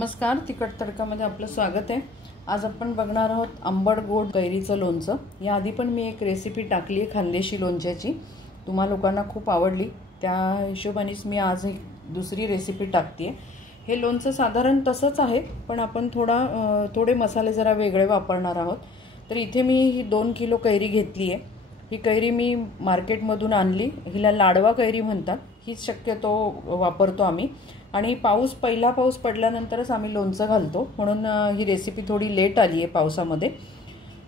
नमस्कार, तिखट तडकामध्ये आपलं स्वागत आहे। आज आपण बघणार आहोत आंबट गोड कैरीचं लोणचं। याआधी पण मी एक रेसिपी टाकली आहे खानदेशी लोणच्याची, तुम्हा लोकांना खूप आवडली, त्या हिशोबानेच मी आज एक दुसरी रेसिपी टाकते आहे। हे लोणचं साधारण तसंच आहे, पण आपण थोडे मसाले जरा वेगळे वापरणार आहोत। तर इथे मी ही 2 किलो कैरी घेतली आहे। ही कैरी मी मार्केटमधून आणली, हिला लाडवा कैरी म्हणतात, हीच शक्यतो वापरतो आम्ही। आणि पहिला पाऊस पडल्यानंतरच आम्ही लोणचं घालतो, म्हणून ही रेसिपी थोडी लेट आली आहे पावसामध्ये।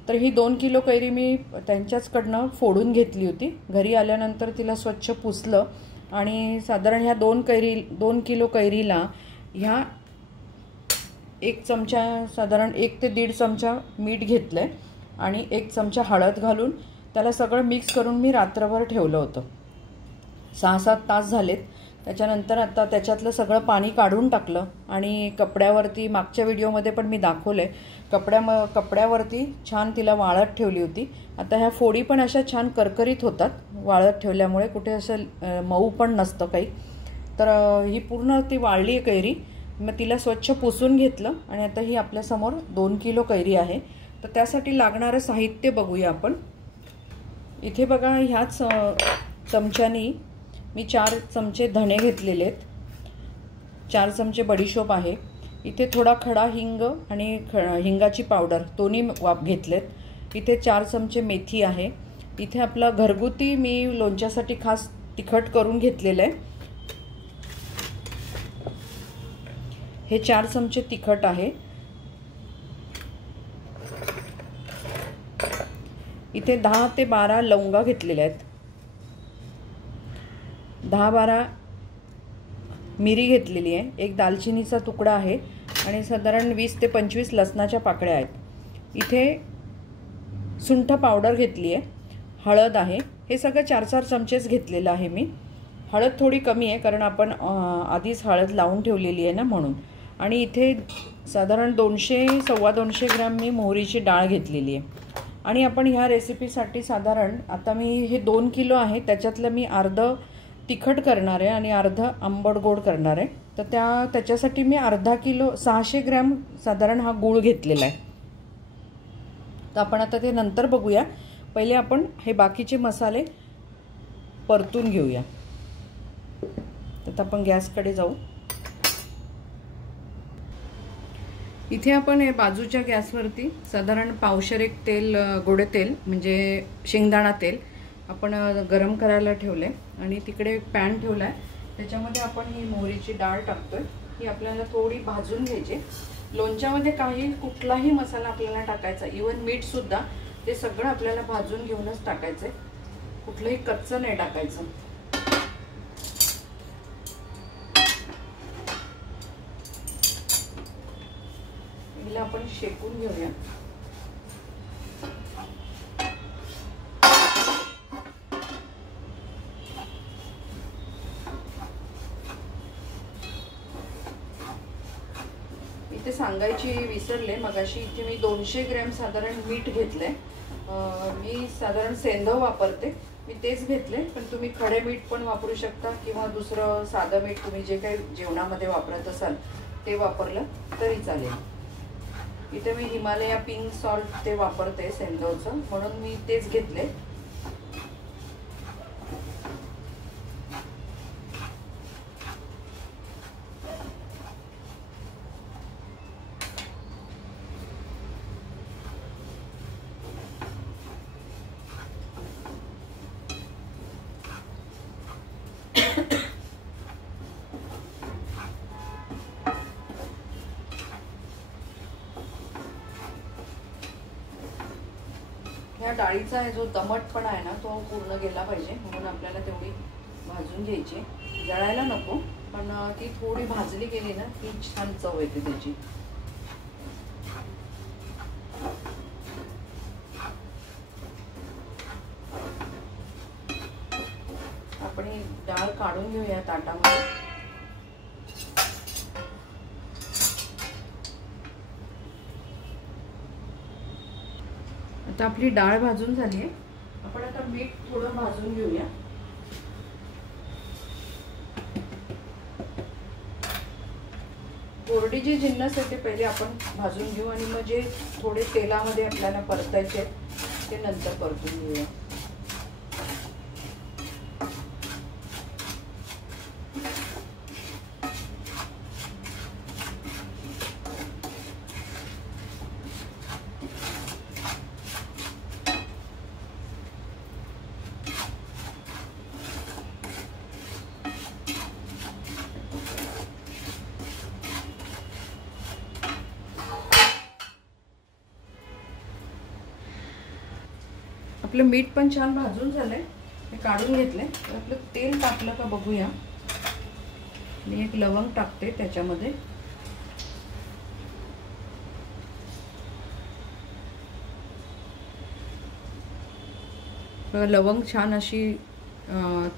तर ही 2 किलो कैरी मी त्यांच्याचकडनं फोडून घेतली होती। घरी आल्यानंतर तिला स्वच्छ पुसलं आणि साधारण ह्या 2 किलो कैरीला ह्या 1 चमचा, साधारण 1 ते 1.5 चमचा मीठ घेतलंय आणि 1 चमचा हळद घालून त्याला सगळं मिक्स करून मी रात्रभर ठेवलं होतं। 6-7 तास झालेत। त्याच्यानंतर आता त्याच्यातलं सगळं पाणी काढून टाकलं आणि कपड्यावरती, मागच्या व्हिडिओमध्ये पण मी दाखवले, कपड्यावरती छान तिला वाळत ठेवली होती। आता ह्या फोडी पण अशा छान करकरीत होतात वाळत ठेवल्यामुळे, कुठे असं मऊ पण नसतं काही। तर ही पूर्ण ती वाळली आहे कैरी, मग तिला स्वच्छ पुसून घेतलं आणि आता ही आपल्यासमोर 2 किलो कैरी आहे। तर त्यासाठी लागणारं साहित्य बघूया आपण। इथे बघा, ह्याच चमच्यानी मी 4 चमचे धणे घेतलेले आहेत, 4 चमचे बडीशोप आहे, इथे थोडा खडा हिंग आणि हिंगाची पावडर दोन्ही घेतलेत। इथे 4 चमचे मेथी आहे। इथे आपला घरगुती मी लोणच्यासाठी खास तिखट करून घेतलेलं आहे, हे 4 चमचे तिखट आहे। इथे 10 ते 12 लवंगा घेतलेल्या आहेत, 10-12 मिरी घेतलेली आहे, 1 दालचिनीचा तुकडा आहे आणि साधारण 20 ते 25 लसणाच्या पाकळ्या आहेत। इथे सुंठ पावडर घेतली आहे, हळद आहे, हे सगळं 4-4 चमचेच घेतलेलं आहे मी। हळद थोडी कमी आहे कारण आपण आधीच हळद लावून ठेवलेली आहे ना, म्हणून। आणि इथे साधारण 200-250 ग्रॅम मी मोहरीची डाळ घेतलेली आहे। आणि आपण ह्या रेसिपीसाठी साधारण, आता मी हे 2 किलो आहे, त्याच्यातलं मी अर्धं तिखट करणार आहे आणि अर्धं आंबट गोड करणार आहे। तर त्याच्यासाठी मी अर्धा किलो 600 ग्रॅम साधारण हा गूळ घेतलेला आहे। तर आपण आता ते नंतर बघूया, पहिले आपण हे बाकीचे मसाले परतून घेऊया। तर आपण गॅसकडे जाऊ। इथे आपण हे बाजूच्या गॅसवरती साधारण पावशेर एक तेल, गोडे तेल म्हणजे शेंगदाणा तेल आपण गरम करायला ठेवले आणि तिकडे एक पॅन ठेवला आहे, त्याच्यामध्ये आपण ही मोहरीची डाळ टाकतोय। ही आपल्याला थोडी भाजून घ्यायची। लोणच्यामध्ये कुठलाही मसाला आपल्याला टाकायचा, इवन मीठ सुद्धा, ते सगळं आपल्याला भाजून घेऊनच टाकायचंय, कुठलंही कच्चं नाही टाकायचं। हिला आपण शेकून घेऊया। इथे सांगायची विसरले मगाशी, इथे मी 200 ग्रॅम साधारण मीठ घेतले। मी साधारण सेंधव वापरते, मी तेच घेतले, पण तुम्ही खडे मीठ पण वापरू शकता किंवा दुसरं साधं मीठ तुम्ही जे काही जेवणामध्ये वापरत असाल ते वापरलं तरी चालेल। इथे मी हिमालया पिंक सॉल्ट ते वापरते सेंधवचं, म्हणून मी तेच घेतले। ह्या डाळीचा जो दमटपणा आहे ना, तो पूर्ण गेला पाहिजे, म्हणून आपल्याला तेवढी भाजून घ्यायची। जळायला नको, पण ती थोडी भाजली गेली ना की छान चव येते त्याची। आपण ही डाळ काढून घेऊया ताटामध्ये। आता आपली डाळ भाजून झाली आहे, आपण आता मीठ थोडं भाजून घेऊया। कोरडी जी जिन्नस आहे ते पहिले आपण भाजून घेऊ आणि मग जे थोडे तेलामध्ये आपल्याला परतायचे ते नंतर परतून घेऊया. आपलं मीठ पण छान भाजून झालंय, हे काढून घेतलंय. तर आपलं तेल टाकलं का बघूया. मी एक लवंग टाकते त्याच्यामध्ये. लवंग छान अशी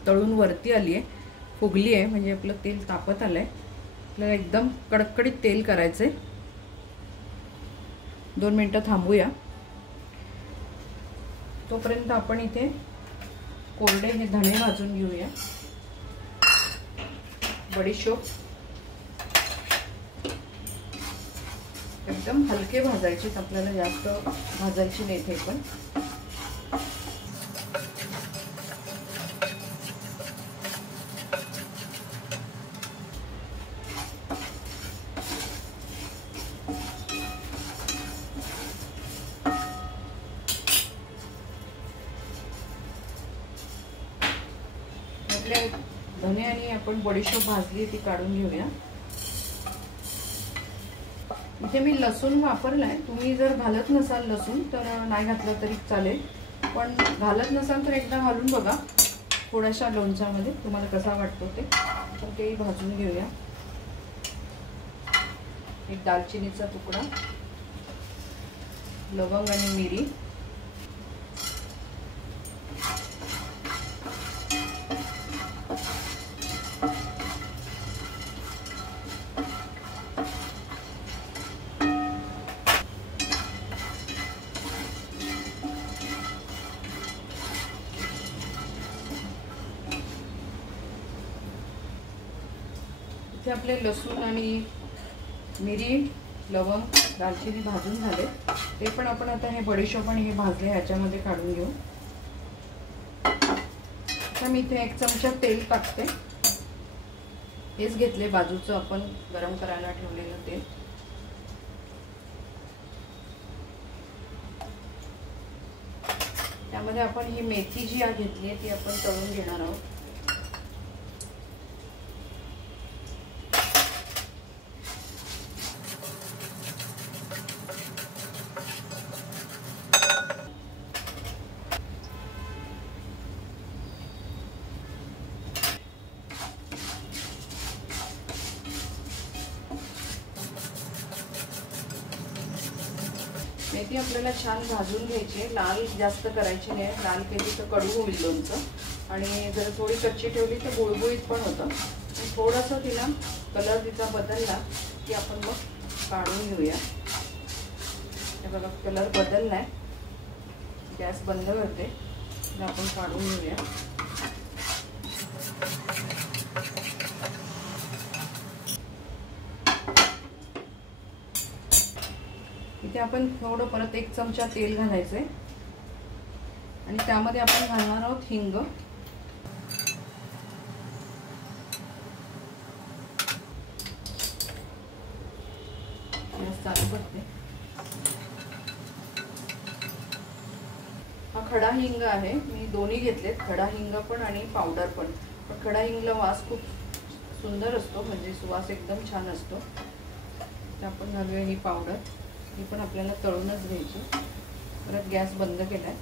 तळून वरती आली आहे, फुगली आहे, म्हणजे आपलं तेल तापत आलंय. आपल्याला एकदम कडकडीत तेल करायचंय. 2 मिनिटं थांबूया. तोपर्यंत आपण इथे कोरडे हे धणे भाजून घेऊया. बडीशोप एकदम हलके भाजायचे, आपल्याला जास्त भाजायची नाही ते पण. धने आणि आपण बडीशोप भाजली ती काढून घेऊया. इथे मी लसूण वापरलाय. तुम्ही जर घालत नसाल लसूण तर नाही घातलं तरी चालेल, पण घालत नसाल तर एकदा घालून बघा थोड्याशा लोणच्यामध्ये, तुम्हाला कसा वाटतो ते. तर ते भाजून घेऊया. एक दालचिनीचा तुकडा, लवंग आणि मिरी, इथे आपले लसूण आणि मिरी, लवंग, दालचिनी भाजून झाले. ते पण आपण आता हे बडीशोप आणि हे भाजले ह्याच्यामध्ये काढून घेऊ. आता मी इथे 1 चमचा तेल टाकते. हेच घेतले बाजूचं आपण गरम करायला ठेवलेलं तेल. त्यामध्ये आपण ही मेथी जी घेतली आहे ती आपण तळून घेणार आहोत. मेथी आपल्याला छान भाजून घ्यायची, लाल जास्त करायची नाही. लाल केली तर कडू होईल लोणचं, आणि जर थोडी कच्ची ठेवली तर गुळगुळीत पण होतं. थोडासा तिला कलर तिचा बदलला की आपण मग काढून घेऊया. हे बघा कलर बदललाय. गॅस बंद करते, आपण काढून घेऊया. इथे आपण थोडं परत 1 चमचा तेल घालायचंय आणि त्यामध्ये आपण घालणार आहोत हिंग. गॅस चालू करते. हा खडा हिंग आहे, मी दोन्ही घेतलेत, खडा हिंग पण आणि पावडर पण. खडा हिंगला वास खूप सुंदर असतो, म्हणजे सुवास एकदम छान असतो. तर आपण घालूया ही पावडर. ही पण आपल्याला तळूनच घ्यायची. परत गॅस बंद केलाय.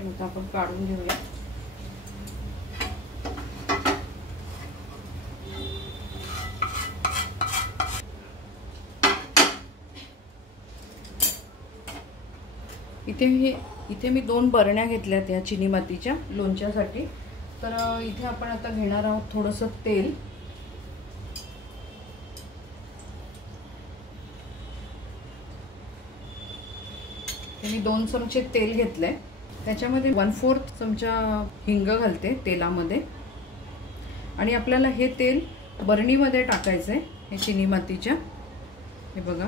आता आपण काढून घेऊया. इथे मी 2 बरण्या घेतल्यात या चिनी मातीच्या लोणच्यासाठी. तर इथे आपण आता घेणार आहोत थोडंसं तेल. मी 2 चमचे तेल घेतलंय. त्याच्यामध्ये 1/4 चमचा हिंग घालते तेलामध्ये आणि आपल्याला हे तेल बरणीमध्ये टाकायचं आहे, हे चिनी मातीच्या. हे बघा,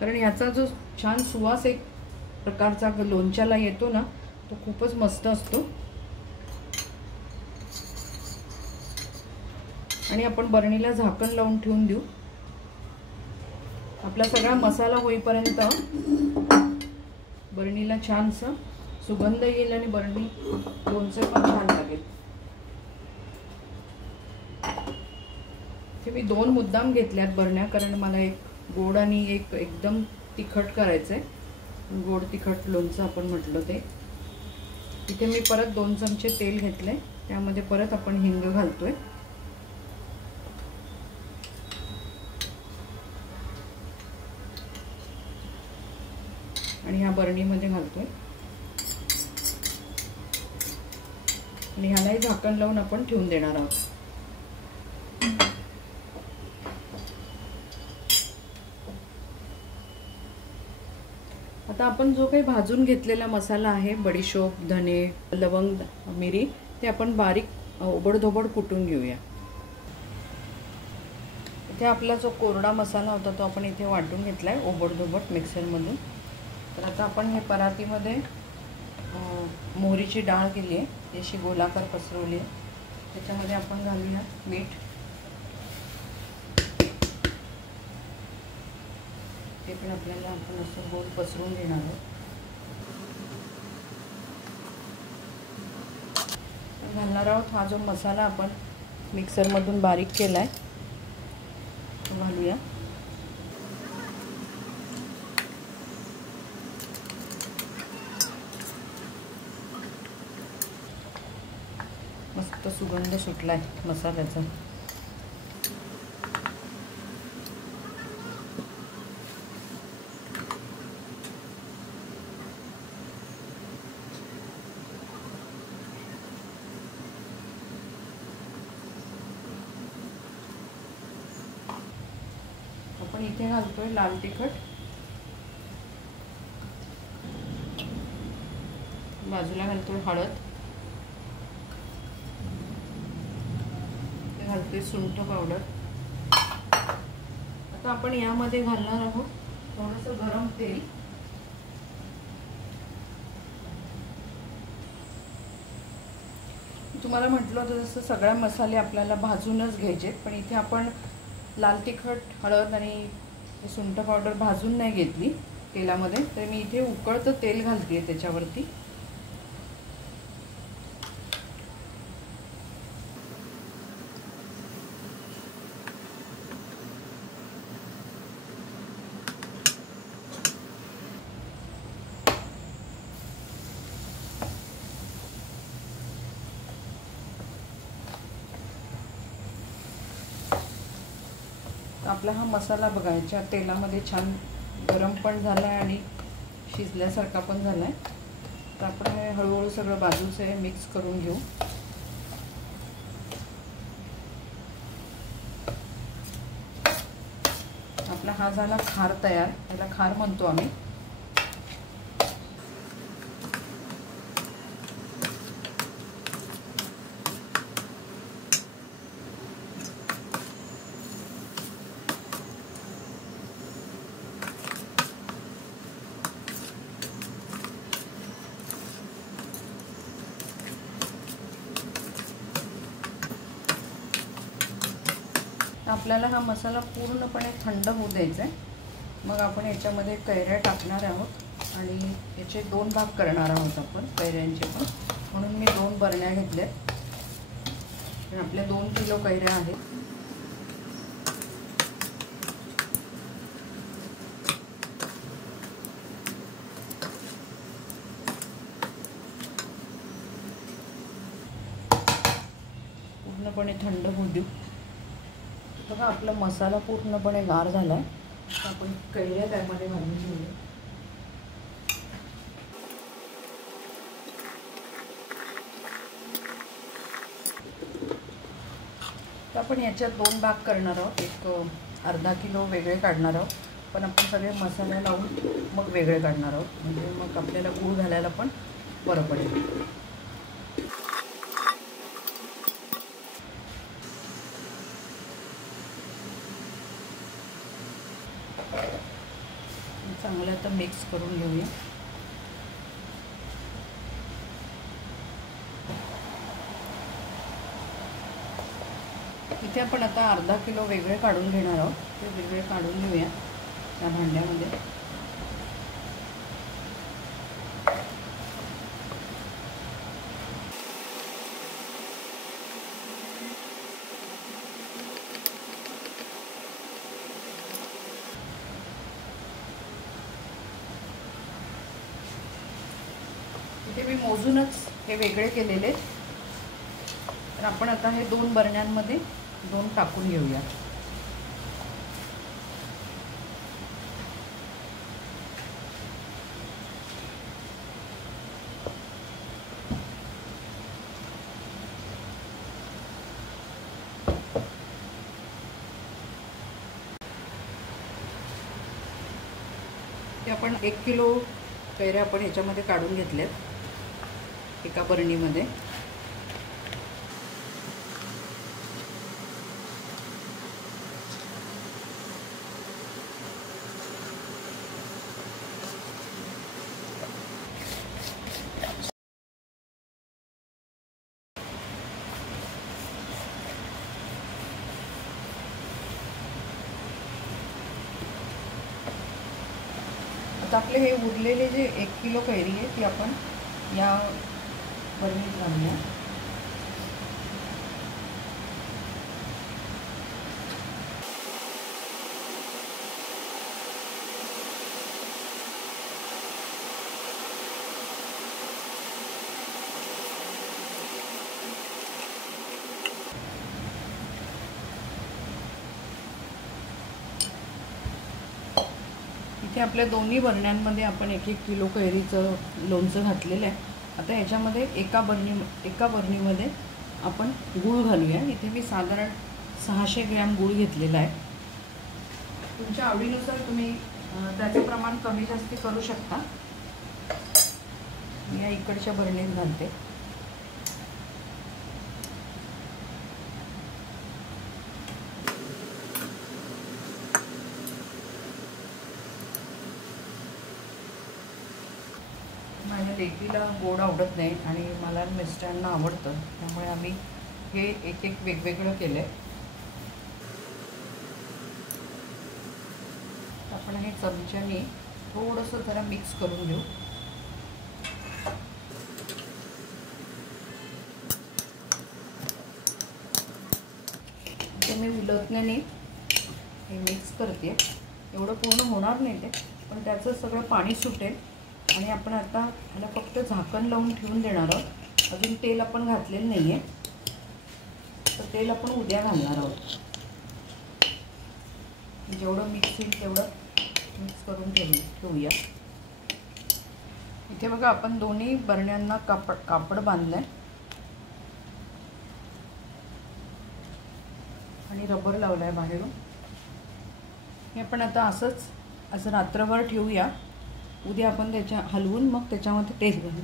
कारण याचा जो छान सुवास एक प्रकारचा लोणच्याला येतो ना, तो खूपच मस्त असतो. आणि आपण बरणीला झाकण लावून ठेवून देऊ. आपला सगळा मसाला होईपर्यंत बरणीला छानसा सुगंध येईल आणि बरणी लोणचं पण छान लागेल. हे मी 2 मुद्दाम घेतल्यात बरण्या, कारण मला एक गोड आणि एक एकदम तिखट करायचं आहे. गोड तिखट लोणचं आपण म्हटलं ते. इथे मी परत 2 चमचे तेल घेतले, त्यामध्ये परत आपण हिंग घालतोय. आणि ह्या बरणीमध्ये घालतोय आणि ह्यालाही झाकण लावून आपण ठेवून देणार आहोत. आता आपण जो काही भाजून घेतलेला मसाला आहे, बडीशोप, धने, लवंग, मिरी, ते आपण बारीक ओबडधोबड कुटून घेऊया. इथे आपला जो कोरडा मसाला होता तो आपण इथे वाटून घेतलाय ओबडधोबड मिक्सरमधून. तर आता आपण हे परातीमध्ये मोहरीची डाळ केली आहे, ती अशी गोलाकार पसरवली आहे. त्याच्यामध्ये आपण घालूया मीठ. ते पण आपल्याला आपण असं गोल पसरवून घेणार आहोत. घालणार आहोत हा जो मसाला आपण मिक्सरमधून बारीक केला आहे तो घालूया. मस्त सुगंध सुटलाय मसाल्याचा. आपण इथे घालतोय लाल तिखट, बाजूला घालतोय हळद, घालतोय सुंठ पावडर. आता आपण यामध्ये घालणार आहोत थोडंसं गरम तेल. तुम्हाला म्हटलं होतं जसं सगळ्या मसाले आपल्याला भाजूनच घ्यायचे, पण इथे आपण लाल तिखट, हळद आणि सुंठ पावडर भाजून नाही घेतली तेलामध्ये, तर मी इथे उकळतं तेल घालते त्याच्यावरती. आपला हा मसाला बघायच्या तेलामध्ये छान गरम पण झाला आहे आणि शिजल्यासारखा पण झाला आहे. तर आपण हे हळूहळू सगळं बाजूचे मिक्स करून घेऊ. आपला हा झाला खार तयार, याला खार म्हणतो आम्ही. आपल्याला हा मसाला पूर्णपणे थंड होऊ द्यायचा आहे. मग आपण याच्यामध्ये कैऱ्या टाकणार आहोत आणि याचे 2 भाग करणार आहोत आपण कैऱ्यांचे पण. म्हणून मी 2 बरण्या घेतल्यात. आपल्या 2 किलो कैऱ्या आहेत. पूर्णपणे थंड होऊ देऊ. बघा आपला मसाला पूर्णपणे गार झाला आहे. आपण कैऱ्या त्यामध्ये घालून घेऊया. तर आपण याच्यात 2 भाग करणार आहोत. एक अर्धा किलो वेगळे काढणार आहोत पण आपण सगळे मसाले लावून मग वेगळे काढणार आहोत, म्हणजे मग आपल्याला गूळ घालायला पण बरं पडेल. चांगलं आता मिक्स करून घेऊया. इथे आपण आता अर्धा किलो वेगळे काढून घेणार आहोत. ते वेगळे काढून घेऊया त्या भांड्यामध्ये. इथे मी मोजूनच हे वेगळे केलेले. तर आपण आता हे 2 बरण्यांमध्ये 2 टाकून घेऊया. ते आपण 1 किलो कैऱ्या आपण ह्याच्यामध्ये काढून घेतल्यात एका बरणीमध्ये. आता आपले हे उरलेले जे 1 किलो कैरी आहे ती आपण या बरणीत घालूया. इथे आपल्या दोन्ही बरण्यांमध्ये आपण 1-1 किलो कैरीचं लोणचं घातलेलं आहे. आता ह्याच्यामध्ये एका बरणीमध्ये आपण गूळ घालूया. इथे मी साधारण 600 ग्रॅम गूळ घेतलेला आहे. तुमच्या आवडीनुसार तुम्ही त्याचं प्रमाण कमी जास्ती करू शकता. मी या इकडच्या बरणीत घालते. माझ्या लेकीला गोड आवडत नाही आणि मला मिस्टरांना आवडतं, त्यामुळे आम्ही हे एक वेगवेगळं केलं आहे. आपण हे चमच्याने थोडंसं जरा मिक्स करून घेऊ. ते मी उलटण्याने हे मिक्स करते. एवढं पूर्ण होणार नाही ते, पण त्याचं सगळं पाणी सुटेल आणि आपण आता ह्याला फक्त झाकण लावून ठेवून देणार आहोत. अजून तेल आपण घातलेलं नाही आहे, तर तेल आपण उद्या घालणार आहोत. जेवढं मिक्स होईल तेवढं मिक्स करून ठेवूया. इथे बघा आपण दोन्ही बरण्यांना कापड बांधलं आहे आणि रबर लावला आहे बाहेरून. हे आपण आता असं रात्रभर ठेवूया. उद्या आपण हलवून मग त्याच्यामध्ये तेल घालू.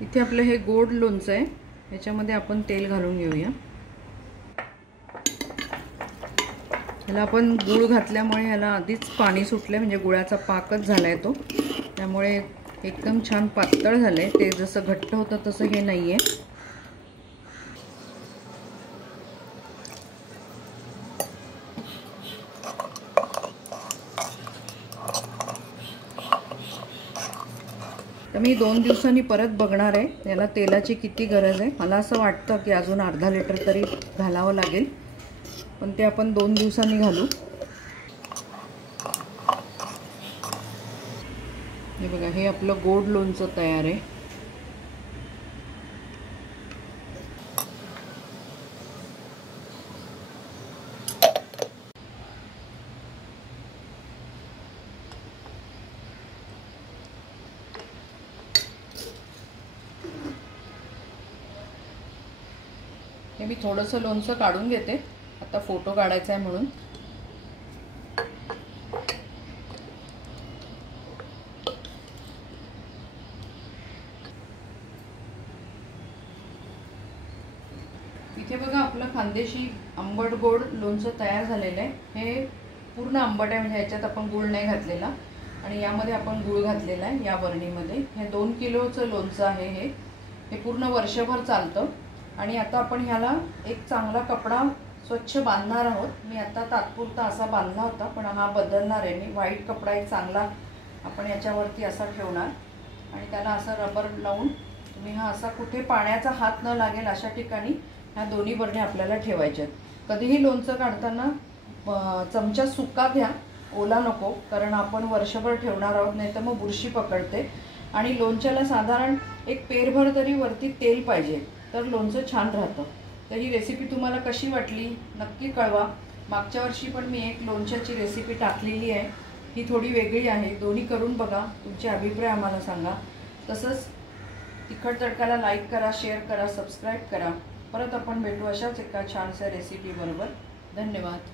इथे आपलं हे गोड लोणचं आहे. याच्यामध्ये आपण तेल घालून घेऊया. ह्याला आपण गूळ घातल्यामुळे ह्याला आधीच पाणी सुटलं, म्हणजे गुळाचा पाकच झाला आहे तो. त्यामुळे एकदम छान पातळ झालं आहे. ते जसं घट्ट होतं तसं हे नाही आहे. मी 2 दिवसांनी परत बघणार आहे याला तेलाची किती गरज आहे. मला असं वाटतं की अजून अर्धा लिटर तरी घालावं लागेल, पण ते आपण 2 दिवसांनी घालू. हे बघा, हे आपलं गोड लोणचं तयार आहे. हे मी थोडंसं लोणचं काढून घेते, आता फोटो काढायचा आहे म्हणून. इथे बघा, आपलं खानदेशी आंबट गोड लोणचं तयार झालेलं आहे. हे पूर्ण आंबट आहे, म्हणजे ह्याच्यात आपण गूळ नाही घातलेला आणि यामध्ये आपण गूळ घातलेला आहे या बरणीमध्ये. हे 2 किलोचं लोणचं आहे. हे पूर्ण वर्षभर चालतं. आणि आता आपण ह्याला एक चांगला कपडा स्वच्छ बांधणार आहोत. मी आता तात्पुरता असा बांधला होता, पण हा बदलणार आहे मी. व्हाईट कपडा एक चांगला आपण याच्यावरती असा ठेवणार आणि त्याला असं रबर लावून तुम्ही हा असा कुठे पाण्याचा हात न लागेल अशा ठिकाणी ह्या दोन्ही बरण्या आपल्याला ठेवायच्या आहेत. कधीही लोणचं काढताना चमचा सुका घ्या, ओला नको, कारण आपण वर्षभर ठेवणार आहोत, नाही तर मग बुरशी पकडते. आणि लोणच्याला साधारण एक पेरभर तरी वरती तेल पाहिजे, तर लोणचं छान राहतं. तर ही रेसिपी तुम्हाला कशी वाटली नक्की कळवा. मागच्या वर्षी पण मी एक लोणच्याची रेसिपी टाकलेली आहे, ही थोडी वेगळी आहे. दोन्ही करून बघा, तुमचे अभिप्राय आम्हाला सांगा. तसंच तिखट तडकाला लाईक करा, शेअर करा, सबस्क्राईब करा. परत आपण भेटू अशाच एका छानशा रेसिपी बरोबर. धन्यवाद.